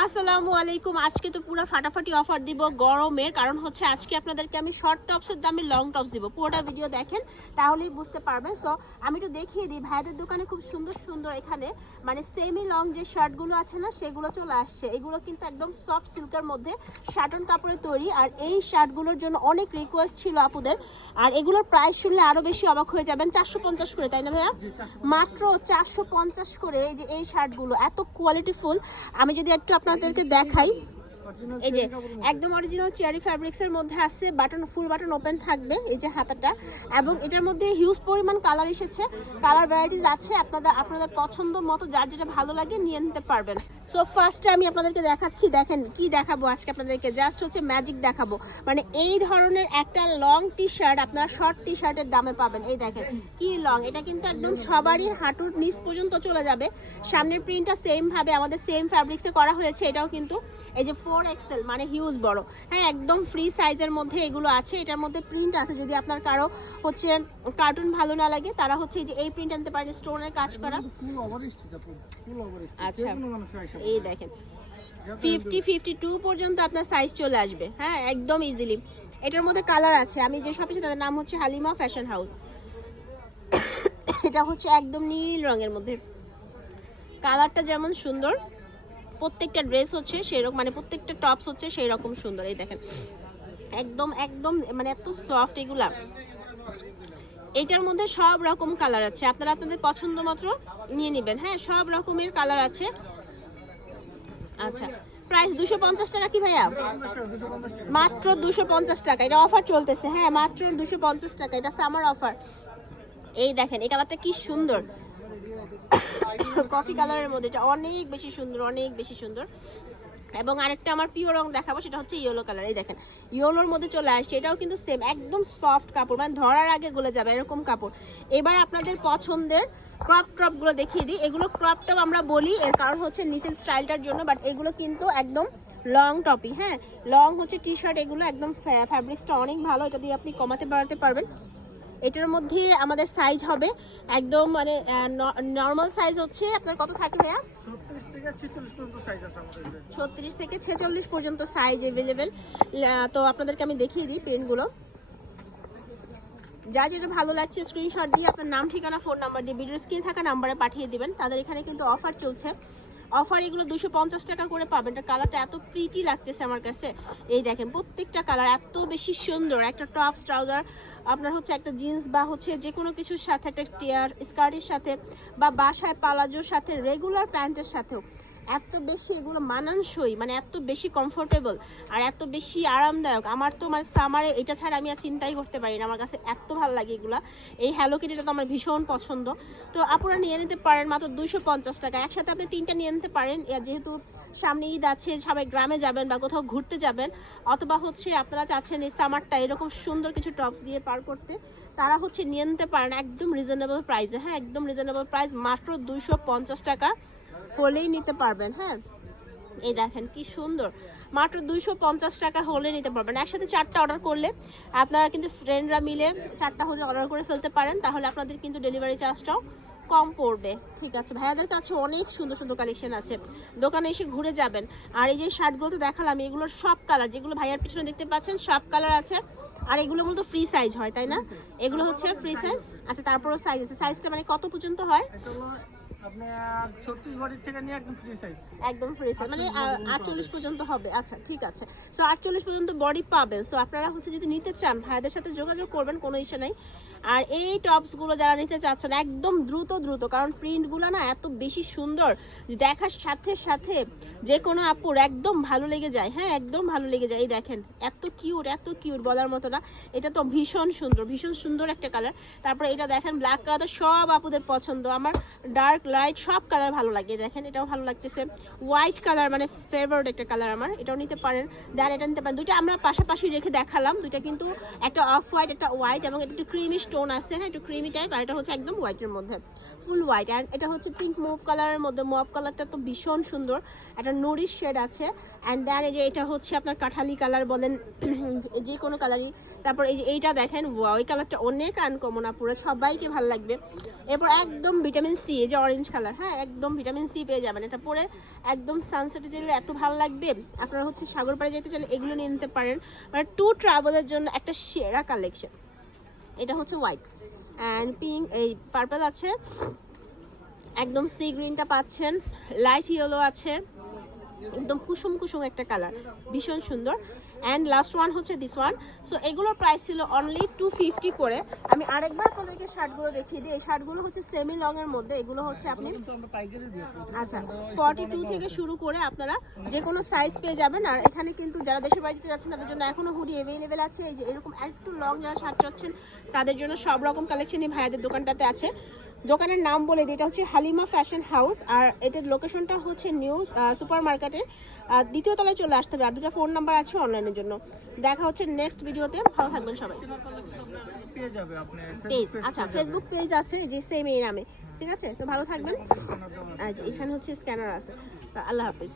আসসালামু আলাইকুম। আজকে তো পুরো ফাটাফাটি অফার দিব গরমের কারণ হচ্ছে আজকে আপনাদেরকে আমি শর্ট টপসের দামে লং টপস দিব। পুরোটা ভিডিও দেখেন তাহলেই বুঝতে পারবেন। সো আমি একটু দেখিয়ে দিই ভাইদের দোকানে খুব সুন্দর সুন্দর এখানে মানে সেমি লং যে শার্টগুলো আছে না সেগুলো চলে আসছে। এগুলো কিন্তু একদম সফট সিল্কের মধ্যে শার্টন কাপড়ের তৈরি আর এই শার্টগুলোর জন্য অনেক রিকোয়েস্ট ছিল আপুদের। আর এগুলোর প্রাইস শুনলে আরও বেশি অবাক হয়ে যাবেন চারশো পঞ্চাশ করে তাই না ভাইয়া? মাত্র চারশো পঞ্চাশ করে এই যে এই শার্টগুলো এত কোয়ালিটিফুল আমি যদি একটু আপনাদেরকে দেখাই। এই যে, একদম অরিজিনাল চেয়ারি ফ্যাব্রিক্সের মধ্যে আসছে বাটন ফুল বাটন ওপেন থাকবে এই যে হাতাটা। এবং এটার মধ্যে হিউজ পরিমাণ কালার এসেছে। কালার ভ্যারাইটিস আছে, আপনাদের আপনাদের পছন্দ মতো, যার যেটা ভালো লাগে নিয়ে নিতে পারবেন। সো ফার্স্টে আমি আপনাদেরকে দেখাচ্ছি দেখেন কি দেখাবো আজকে আপনাদেরকে। জাস্ট হচ্ছে ম্যাজিক দেখাবো। মানে এই ধরনের একটা লং টি শার্ট আপনারা শর্ট টি শার্টের দামে পাবেন। এই দেখেন কি লং এটা কিন্তু একদম সবারই হাঁটুর নিচ পর্যন্ত চলে যাবে। সামনের প্রিন্টটা সেম ভাবে আমাদের সেম ফ্যাব্রিক্সে করা হয়েছে। এটাও কিন্তু এই যে ফোর এক্সেল মানে হিউজ বড়। হ্যাঁ একদম ফ্রি সাইজের মধ্যে এগুলো আছে। এটার মধ্যে প্রিন্ট আছে। যদি আপনার কারও হচ্ছে কার্টুন ভালো না লাগে তারা হচ্ছে এই যে এই প্রিন্ট আনতে পারেন স্টোনের কাজ করা। আচ্ছা। এই দেখেন। ফিফটি ফিফটি টু পর্যন্ত আপনার সাইজ চলে আসবে। হ্যাঁ একদম ইজিলি এটার মধ্যে কালার আছে। আমি যে শপে তাদের নাম হচ্ছে হালিমা ফ্যাশন হাউস এটা হচ্ছে একদম নীল রঙের মধ্যে। কালারটা যেমন সুন্দর, প্রত্যেকটা ড্রেস হচ্ছে সেরকম মানে প্রত্যেকটা টপস হচ্ছে সেই রকম সুন্দর। এই দেখেন। একদম একদম মানে এত সফট এগুলা। এটার মধ্যে সব রকম কালার আছে। আপনারা আপনাদের পছন্দ মতো নিয়ে নেবেন। হ্যাঁ সব রকমের কালার আছে। আচ্ছা প্রাইস দুশো পঞ্চাশ টাকা কি ভাইয়া? মাত্র দুশো পঞ্চাশ টাকা, এটা অফার চলতেছে। হ্যাঁ মাত্র দুশো পঞ্চাশ টাকা, এটা সামার অফার এই দেখেন, এই কালারটা কি সুন্দর। কফি কালারের মধ্যে এটা অনেক বেশি সুন্দর, অনেক বেশি সুন্দর। এবং আরেকটা আমার প্রিয় রং দেখাবো, সেটা হচ্ছে ইয়েলো কালার এই দেখেন। ইয়েলোর মধ্যে চলে আসছে, এটাও কিন্তু সেম একদম সফট কাপড় মানে ধরার আগে গলে যাবে এরকম কাপড়। এবার আপনাদের পছন্দের ক্রপ টপগুলো দেখিয়ে দিই। এগুলো ক্রপ টপ আমরা বলি, এর কারণ হচ্ছে নিচের স্টাইলটার জন্য বাট এগুলো কিন্তু একদম লং টপই হ্যাঁ? লং হচ্ছে টি শার্ট এগুলো একদম ফ্যাব্রিক্সটা অনেক ভালো, এটা দিয়ে আপনি কমাতে বাড়াতে পারবেন। এটার মধ্যে আমাদের সাইজ হবে। একদম মানে নর্মাল সাইজ হচ্ছে আপনার কত থাকে ভাইয়া? ছত্রিশ থেকে ছেচল্লিশ পর্যন্ত সাইজ অ্যাভেলেবেল তো আপনাদেরকে আমি দেখিয়ে দিই পেনগুলো যা যেটা ভালো লাগছে স্ক্রিনশট দিয়ে আপনার নাম ঠিকানা ফোন নাম্বার দিয়ে ভিডিও স্ক্রিনে থাকা নাম্বারে পাঠিয়ে দিবেন। তাদের এখানে কিন্তু অফার চলছে। অফার এগুলো দুশো পঞ্চাশ টাকা করে পাবেন। এটা কালারটা এত প্রিটি লাগতেছে আমার কাছে। এই দেখেন, প্রত্যেকটা কালার এত বেশি সুন্দর। একটা টপস ট্রাউজার আপনার হচ্ছে একটা জিন্স বা হচ্ছে যে কোনো কিছুর সাথে, একটা টিয়ার স্কার্টের সাথে বা বাসায় পালাজোর সাথে রেগুলার প্যান্টের সাথেও। এত বেশি এগুলো মানানসই মানে এত বেশি কমফোর্টেবল আর এত বেশি আরামদায়ক। আমার তো মানে সামারে এটা ছাড়া আমি আর চিন্তাই করতে পারি না। আমার কাছে এত ভালো লাগে এগুলো। এই হ্যালো কিটিটা তো আমার ভীষণ পছন্দ। তো আপনারা নিয়ে নিতে পারেন মাত্র দুশো পঞ্চাশ টাকা। একসাথে আপনি তিনটা নিয়ে নিতে পারেন। যেহেতু সামনে ঈদ আছে, সবাই গ্রামে যাবেন বা কোথাও ঘুরতে যাবেন, অথবা হচ্ছে আপনারা চাচ্ছেন এই সামারটা এরকম সুন্দর কিছু টপস দিয়ে পার করতে, তারা হচ্ছে নিয়ে নিতে পারেন একদম রিজনেবল প্রাইসে হ্যাঁ একদম রিজনেবল প্রাইস মাত্র দুশো পঞ্চাশ টাকা। হলেই নিতে পারবেন হ্যাঁ? এই দেখেন কি সুন্দর। মাত্র দুইশো পঞ্চাশ টাকা হলে নিতে পারবেন। একসাথে চারটা অর্ডার করলে আপনারা কিন্তু ফ্রেন্ডরা মিলে চারটা হলে অর্ডার করে ফেলতে পারেন। তাহলে আপনাদের কিন্তু ডেলিভারি চার্জটাও কম পড়বে। ঠিক আছে, ভাইয়াদের কাছে অনেক সুন্দর সুন্দর কালেকশন আছে। দোকানে এসে ঘুরে যাবেন। আর এই যে শার্টগুলো তো দেখালাম, এগুলোর সব কালার যেগুলো ভাইয়ার পিছনে দেখতে পাচ্ছেন, সব কালার আছে। আর এগুলো মূলত ফ্রি সাইজ হয়, তাই না? এগুলো হচ্ছে ফ্রি সাইজ আচ্ছা তারপরও সাইজ আছে। সাইজটা মানে কত পর্যন্ত হয়? আপনার থেকে নিয়ে একদম ফ্রি সাইজ একদম ফ্রি সাইজ মানে আটচল্লিশ পর্যন্ত হবে। আচ্ছা ঠিক আছে। সো আটচল্লিশ পর্যন্ত বডি পাবেন। সো আপনারা হচ্ছে যদি নিতে চান ভাইদের সাথে যোগাযোগ করবেন কোনো ইস্যু নেই। আর এই টপসগুলো যারা নিতে চাচ্ছেন, একদম দ্রুত দ্রুত, কারণ প্রিন্টগুলো না এত বেশি সুন্দর দেখার সাথে সাথে যে কোনো আপুর একদম ভালো লেগে যায়। হ্যাঁ একদম ভালো লেগে যায়। এই দেখেন, এত কিউট এত কিউট বলার মতো না। এটা তো ভীষণ সুন্দর ভীষণ সুন্দর একটা কালার তারপরে এটা দেখেন ব্ল্যাক কালার সব আপুদের পছন্দ। আমার ডার্ক লাইট সব কালার ভালো লাগে। দেখেন, এটাও ভালো লাগতেছে। হোয়াইট কালার মানে ফেভারিট একটা কালার আমার। এটাও নিতে পারেন। দেন এটা নিতে পারেন। দুইটা আমরা পাশাপাশি রেখে দেখালাম। দুইটা কিন্তু একটা অফ হোয়াইট একটা হোয়াইট এবং এটা একটু ক্রিমিশ স্টোন আছে হ্যাঁ একটু ক্রিমি টাইপ আর এটা হচ্ছে একদম হোয়াইটের মধ্যে। ফুল হোয়াইট অ্যান্ড এটা হচ্ছে পিঙ্ক মুভ কালারের মধ্যে। মুভ কালারটা তো ভীষণ সুন্দর। একটা নুরিশ শেড আছে। অ্যান্ড দেন এই যে এটা হচ্ছে আপনার কাঠালি কালার বলেন, যে কোনো কালারই তারপর এই যে এইটা দেখেন ওই কালারটা অনেক আনকমন আপুরা। সবাইকে ভালো লাগবে। এরপর একদম ভিটামিন সি এই যে অরেঞ্জ কালার হ্যাঁ একদম ভিটামিন সি পেয়ে যাবেন। এটা পরে একদম সানসেটে যেতে এত ভালো লাগবে। আপনারা হচ্ছে সাগর পাড়ে যেতে চাইলে এগুলো নিয়ে নিতে পারেন। মানে টু ট্রাভেলের জন্য একটা সেরা কালেকশন এটা হচ্ছে হোয়াইট অ্যান্ড পিঙ্ক এই পার্পল আছে। একদম সি গ্রিনটা পাচ্ছেন। লাইট ইয়েলো আছে। একদম কুসুম কুসুম একটা কালার ভীষণ সুন্দর। অ্যান্ড লাস্ট ওয়ান হচ্ছে দিস ওয়ান সো এগুলোর প্রাইস ছিল অনলি টু ফিফটি করে। আমি আরেকবার আপনাদেরকে শার্টগুলো দেখিয়ে দিই। এই শার্টগুলো হচ্ছে সেমি লং এর মধ্যে। এগুলো হচ্ছে আপনি। আচ্ছা ফর্টি টু থেকে শুরু করে আপনারা যে কোনো সাইজ পেয়ে যাবেন। আর এখানে কিন্তু যারা দেশের বাড়িতে যাচ্ছেন, তাদের জন্য এখনও হুডি অ্যাভেলেবেল আছে। এই যে এরকম একটু লং যারা শার্ট চাচ্ছেন, তাদের জন্য সব রকম কালেকশনই ভাইয়াদের দোকানটাতে আছে। দোকানের নাম বলে দিই এটা হচ্ছে হালিমা ফ্যাশন হাউস আর এটার লোকেশনটা হচ্ছে নিউ সুপার মার্কেটের দ্বিতীয় তলায় চলে আসতে হবে আর দুটা ফোন নাম্বার আছে অনলাইনের জন্য। দেখা হচ্ছে নেক্সট ভিডিওতে ভালো থাকবেন সবাই। পেজ আচ্ছা ফেসবুক পেজ আছে যে সেম এই নামে। ঠিক আছে? তো ভালো থাকবেন। আছে। আচ্ছা এখানে হচ্ছে স্ক্যানার আছে। আল্লাহ হাফিজ।